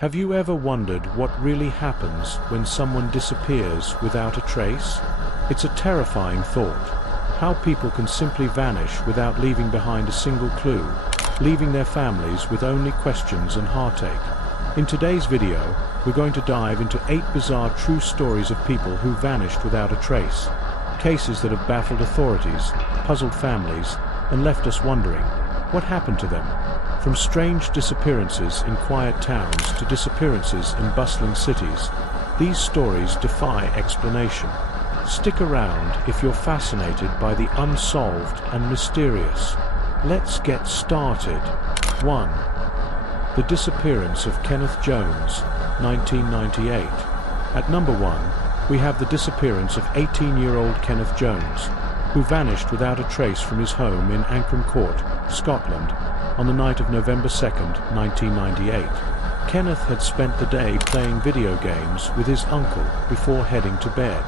Have you ever wondered what really happens when someone disappears without a trace? It's a terrifying thought. How people can simply vanish without leaving behind a single clue, leaving their families with only questions and heartache. In today's video, we're going to dive into 8 bizarre true stories of people who vanished without a trace. Cases that have baffled authorities, puzzled families, and left us wondering, what happened to them? From strange disappearances in quiet towns to disappearances in bustling cities, these stories defy explanation. Stick around if you're fascinated by the unsolved and mysterious. Let's get started. 1. The disappearance of Kenneth Jones, 1998. At number 1, we have the disappearance of 18-year-old Kenneth Jones, who vanished without a trace from his home in Ancram Court, Scotland, on the night of November 2, 1998. Kenneth had spent the day playing video games with his uncle before heading to bed.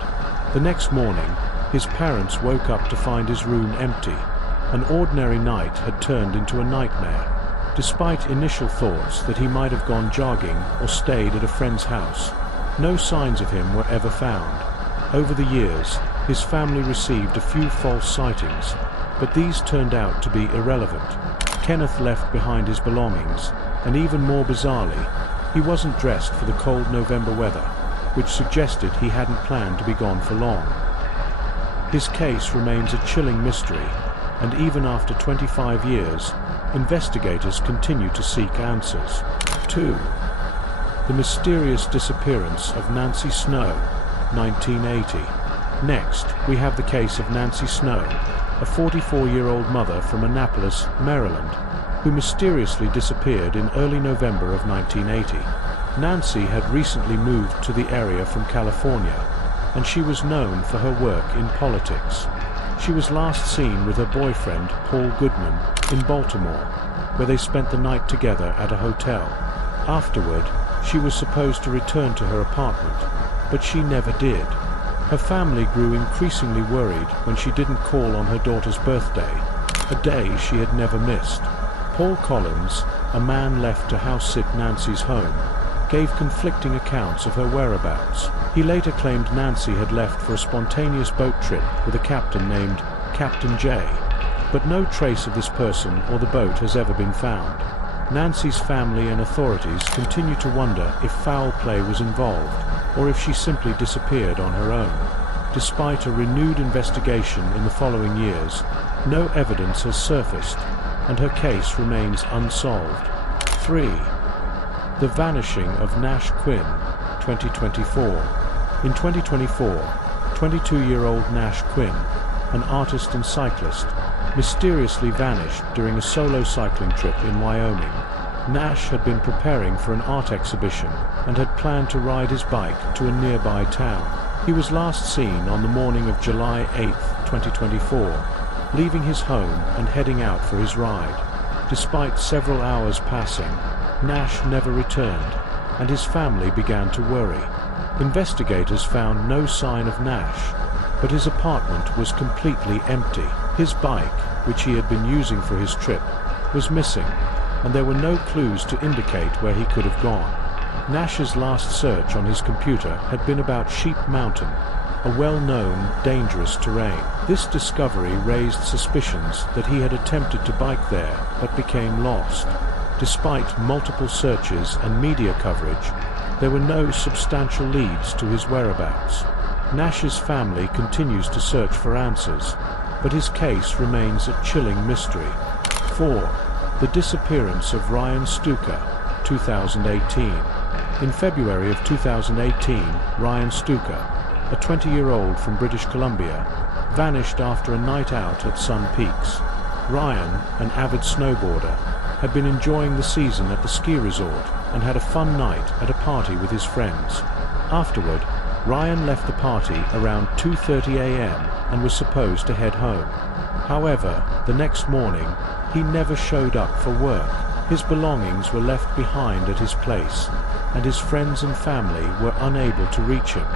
The next morning, his parents woke up to find his room empty. An ordinary night had turned into a nightmare. Despite initial thoughts that he might have gone jogging or stayed at a friend's house, no signs of him were ever found. Over the years, his family received a few false sightings, but these turned out to be irrelevant. Kenneth left behind his belongings, and even more bizarrely, he wasn't dressed for the cold November weather, which suggested he hadn't planned to be gone for long. His case remains a chilling mystery, and even after 25 years, investigators continue to seek answers. 2. The mysterious disappearance of Nancy Snow, 1980. Next, we have the case of Nancy Snow, a 44-year-old mother from Annapolis, Maryland, who mysteriously disappeared in early November of 1980. Nancy had recently moved to the area from California, and she was known for her work in politics. She was last seen with her boyfriend, Paul Goodman, in Baltimore, where they spent the night together at a hotel. Afterward, she was supposed to return to her apartment, but she never did. Her family grew increasingly worried when she didn't call on her daughter's birthday, a day she had never missed. Paul Collins, a man left to house-sit Nancy's home, gave conflicting accounts of her whereabouts. He later claimed Nancy had left for a spontaneous boat trip with a captain named Captain J, but no trace of this person or the boat has ever been found. Nancy's family and authorities continue to wonder if foul play was involved, or if she simply disappeared on her own. Despite a renewed investigation in the following years, no evidence has surfaced, and her case remains unsolved. 3. The vanishing of Nash Quinn, 2024. In 2024, 22-year-old Nash Quinn, an artist and cyclist, mysteriously vanished during a solo cycling trip in Wyoming. Nash had been preparing for an art exhibition and had planned to ride his bike to a nearby town. He was last seen on the morning of July 8, 2024, leaving his home and heading out for his ride. Despite several hours passing, Nash never returned, and his family began to worry. Investigators found no sign of Nash, but his apartment was completely empty. His bike, which he had been using for his trip, was missing, and there were no clues to indicate where he could have gone. Nash's last search on his computer had been about Sheep Mountain, a well-known, dangerous terrain. This discovery raised suspicions that he had attempted to bike there, but became lost. Despite multiple searches and media coverage, there were no substantial leads to his whereabouts. Nash's family continues to search for answers, but his case remains a chilling mystery. 4. The disappearance of Ryan Stuker, 2018. In February of 2018, Ryan Stuker, a 20-year-old from British Columbia, vanished after a night out at Sun Peaks. Ryan, an avid snowboarder, had been enjoying the season at the ski resort and had a fun night at a party with his friends. Afterward, Ryan left the party around 2:30 a.m. and was supposed to head home. However, the next morning, he never showed up for work. His belongings were left behind at his place, and his friends and family were unable to reach him.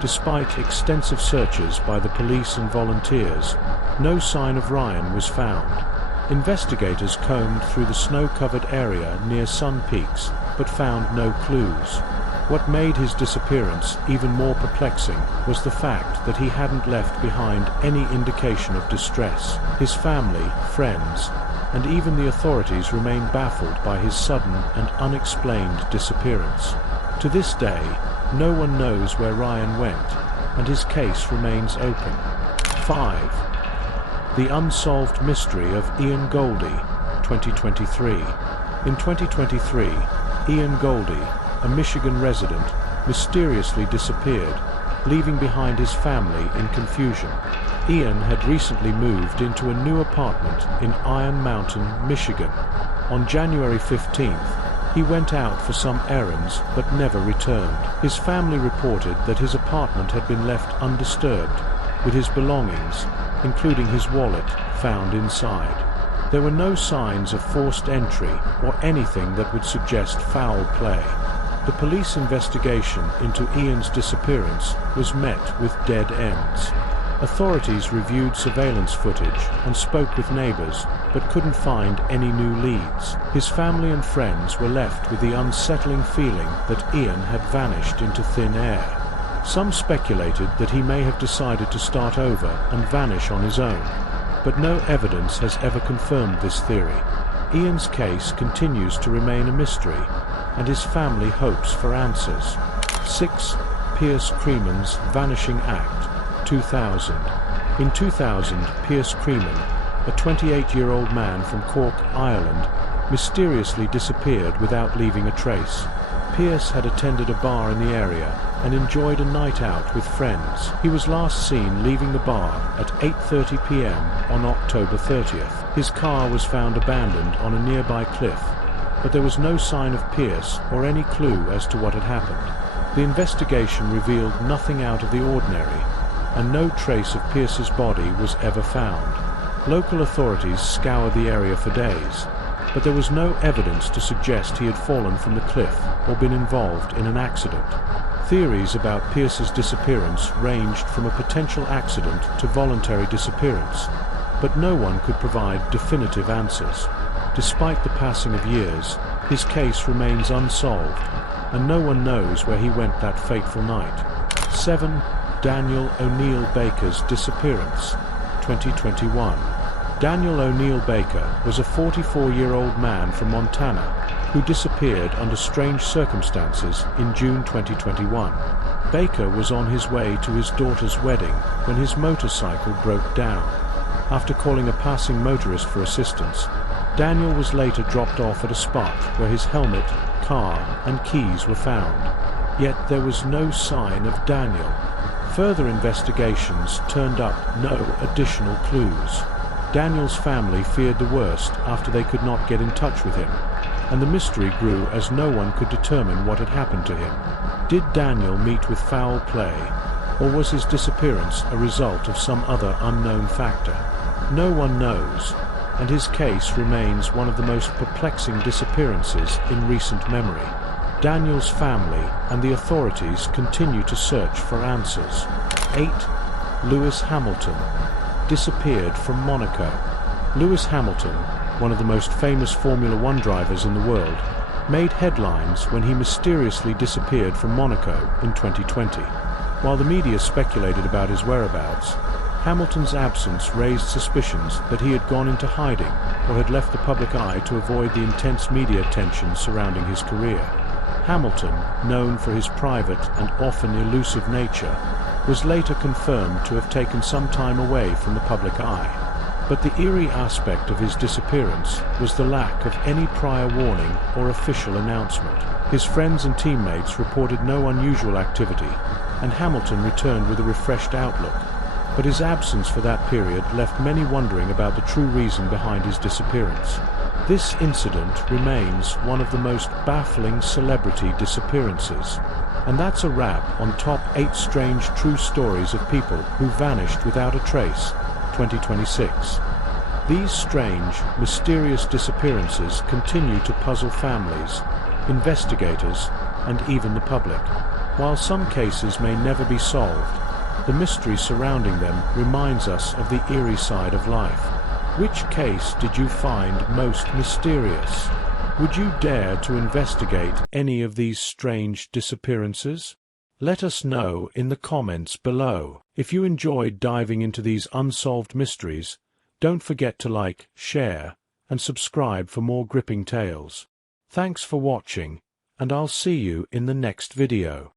Despite extensive searches by the police and volunteers, no sign of Ryan was found. Investigators combed through the snow-covered area near Sun Peaks but found no clues. What made his disappearance even more perplexing was the fact that he hadn't left behind any indication of distress. His family, friends, and even the authorities remain baffled by his sudden and unexplained disappearance. To this day, no one knows where Ryan went, and his case remains open. 5. The Unsolved Mystery of Ian Goldie, 2023. In 2023, Ian Goldie, a Michigan resident, mysteriously disappeared, leaving behind his family in confusion. Ian had recently moved into a new apartment in Iron Mountain, Michigan. On January 15th, he went out for some errands but never returned. His family reported that his apartment had been left undisturbed, with his belongings, including his wallet, found inside. There were no signs of forced entry or anything that would suggest foul play. The police investigation into Ian's disappearance was met with dead ends. Authorities reviewed surveillance footage and spoke with neighbors, but couldn't find any new leads. His family and friends were left with the unsettling feeling that Ian had vanished into thin air. Some speculated that he may have decided to start over and vanish on his own, but no evidence has ever confirmed this theory. Ian's case continues to remain a mystery, and his family hopes for answers. 6. Pierce Creeman's Vanishing Act, 2000. In 2000, Pierce Creeman, a 28-year-old man from Cork, Ireland, mysteriously disappeared without leaving a trace. Pierce had attended a bar in the area and enjoyed a night out with friends. He was last seen leaving the bar at 8:30 p.m. on October 30th. His car was found abandoned on a nearby cliff, but there was no sign of Pierce or any clue as to what had happened. The investigation revealed nothing out of the ordinary, and no trace of Pierce's body was ever found. Local authorities scoured the area for days, but there was no evidence to suggest he had fallen from the cliff or been involved in an accident. Theories about Pierce's disappearance ranged from a potential accident to voluntary disappearance, but no one could provide definitive answers. Despite the passing of years, his case remains unsolved, and no one knows where he went that fateful night. 7. Daniel O'Neill Baker's Disappearance, 2021. Daniel O'Neill Baker was a 44-year-old man from Montana who disappeared under strange circumstances in June 2021. Baker was on his way to his daughter's wedding when his motorcycle broke down. After calling a passing motorist for assistance, Daniel was later dropped off at a spot where his helmet, car, and keys were found. Yet there was no sign of Daniel. Further investigations turned up no additional clues. Daniel's family feared the worst after they could not get in touch with him, and the mystery grew as no one could determine what had happened to him. Did Daniel meet with foul play, or was his disappearance a result of some other unknown factor? No one knows, and his case remains one of the most perplexing disappearances in recent memory. Daniel's family and the authorities continue to search for answers. 8. Lewis Hamilton disappeared from Monaco. Lewis Hamilton, one of the most famous Formula One drivers in the world, made headlines when he mysteriously disappeared from Monaco in 2020. While the media speculated about his whereabouts, Hamilton's absence raised suspicions that he had gone into hiding or had left the public eye to avoid the intense media attention surrounding his career. Hamilton, known for his private and often elusive nature, was later confirmed to have taken some time away from the public eye. But the eerie aspect of his disappearance was the lack of any prior warning or official announcement. His friends and teammates reported no unusual activity, and Hamilton returned with a refreshed outlook. But his absence for that period left many wondering about the true reason behind his disappearance. This incident remains one of the most baffling celebrity disappearances. And that's a wrap on Top 8 Strange True Stories of People Who Vanished Without a Trace, 2026. These strange, mysterious disappearances continue to puzzle families, investigators, and even the public. While some cases may never be solved, the mystery surrounding them reminds us of the eerie side of life. Which case did you find most mysterious? Would you dare to investigate any of these strange disappearances? Let us know in the comments below. If you enjoyed diving into these unsolved mysteries, don't forget to like, share, and subscribe for more gripping tales. Thanks for watching, and I'll see you in the next video.